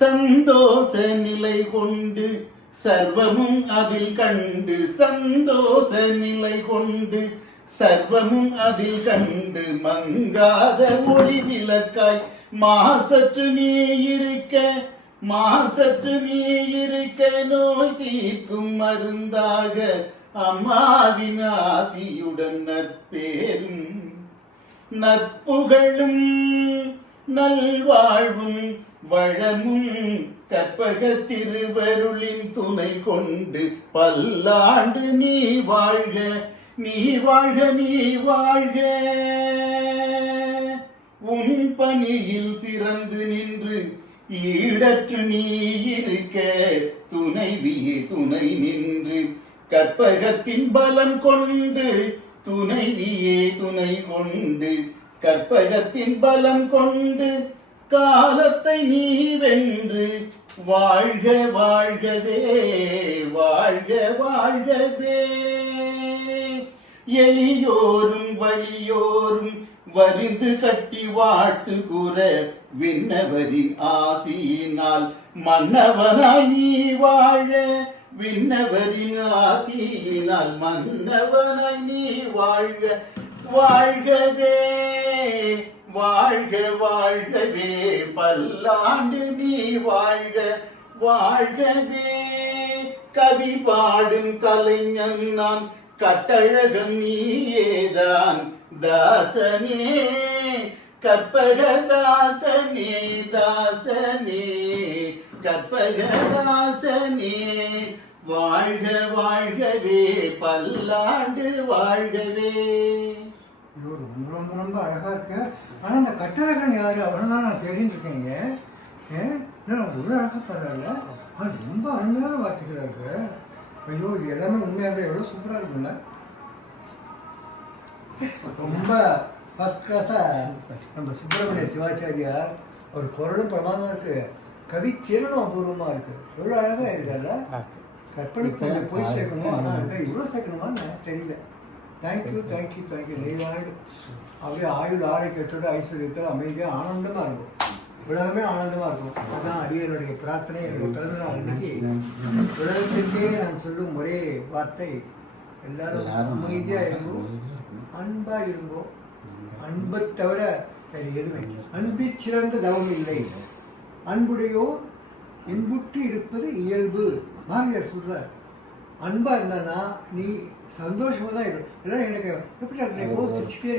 சந்தோஷ நிலை கொண்டு சர்வமும் அதில் கண்டு சந்தோஷ நிலை கொண்டு சர்வமும் அதில் கண்டு மங்காத ஒளி விளக்காய் மாசற்று நீ இருக்க நோய் தீர்க்கும் மருந்தாக அம்மாவின் ஆசியுடன் நற்பேரும் நற்புகழும் நல்வாழ்வும் வளமும் கற்பக திருவருளின் துணை கொண்டு பல்லாண்டு நீ வாழ்க நீ வாழ்க நீ வாழ்க. உன் பணியில் சிறந்து நின்று ஈடற்று நீ இருக்க துணைவியே துணை நின்று கற்பகத்தின் பலம் கொண்டு துணைவியே துணை கொண்டு கற்பகத்தின் பலம் கொண்டு காலத்தை நீ வென்று வாழ்க வாழ்கவே வாழ்க வாழ்கவே. எளியோரும் வலியோரும் வரிந்து கட்டி வாழ்த்து கூற விண்ணவரின் ஆசியினால் மன்னவனாய் நீ வாழ விண்ணவரின் ஆசியினால் மன்னவனாய் நீ வாழ்க வாழ்கவே வாழ்க வாழ்கவே பல்லாண்டு நீ வாழ்க வாழ்கவே. கவி பாடும் கலைஞன் நான் கட்டழகன் நீயேதான் தாசனே கற்பக தாசனே தாசனே கற்பக தாசனே வாழ்க வாழ்கவே பல்லாண்டு வாழ்கவே. ரொம்ப ரொம்ப ரொம்ப அழகாக இருக்கு. ஆனால் இந்த கட்டழகன் யார் அவனை தான் நான் தேடின்னு இருக்கேங்க. இவ்வளோ அழகாக பரவாயில்ல, அது ரொம்ப அருமையான வார்த்தைகளாக இருக்கு. ஐயோ இது எல்லாமே உண்மையாக எவ்வளோ சூப்பராக இருக்குல்ல. ரொம்ப ஃபஸ்ட் கிளாஸாக நம்ம சுப்பிரமணிய சிவாச்சாரியார் ஒரு குரலும் பிரமாதமாக இருக்குது, கவி திறனும் அபூர்வமாக இருக்குது. எவ்வளோ அழகாக இருக்கால. கற்பனை கொஞ்சம் போய் சேர்க்கணுமா ஆனால் இருக்கா இவ்வளோ சேர்க்கணுமான்னு தெரியல. Thank you thank you thank you. நெய்யாடு அப்படியே ஆயுள் ஆரோக்கியத்தோடு ஐஸ்வர்யத்தோடு அமைதியாக ஆனந்தமாக இருக்கும். உலகமே ஆனந்தமாக இருக்கும். அதுதான் அடியனுடைய பிரார்த்தனை. என்னுடைய பிறந்தநாள் அன்னைக்கு உலகத்திற்கே நான் சொல்லும் ஒரே வார்த்தை, எல்லாரும் அமைதியாக இருங்கோ, அன்பாக இருங்கோ. அன்பை தவிர வேறு எதுவுமே அன்பில் சிறந்த தவம் இல்லை. அன்புடையோ இன்புற்று இருப்பது இயல்பு. பாரதியார் சொல்கிறார். அன்பாக இருந்தானா நீ சந்தோஷமாக தான் இருக்கும். எல்லாரும் எனக்கு எப்படி டாக்டர் சிரிச்சுட்டே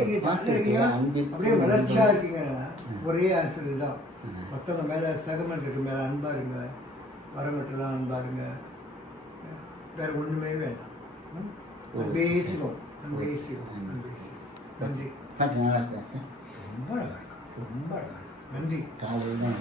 இருக்கீங்க அப்படியே வளர்ச்சியாக இருக்கீங்கன்னா ஒரே ஆன்சர் இதுதான். மற்றவங்க மேலே செகமெண்ட்டுக்கு மேலே அன்பாக இருங்க, வரமற்றதான் அன்பாக இருங்க, வேறு ஒன்றுமே வேண்டாம். அன்பேசினோம் அன்பேசினோம் அன்பேசி. நன்றி. ரொம்ப அழகாக இருக்கு. ரொம்ப அழகாக இருக்கு. ரொம்ப அழகாக இருக்கு. நன்றி. காலையில் தான்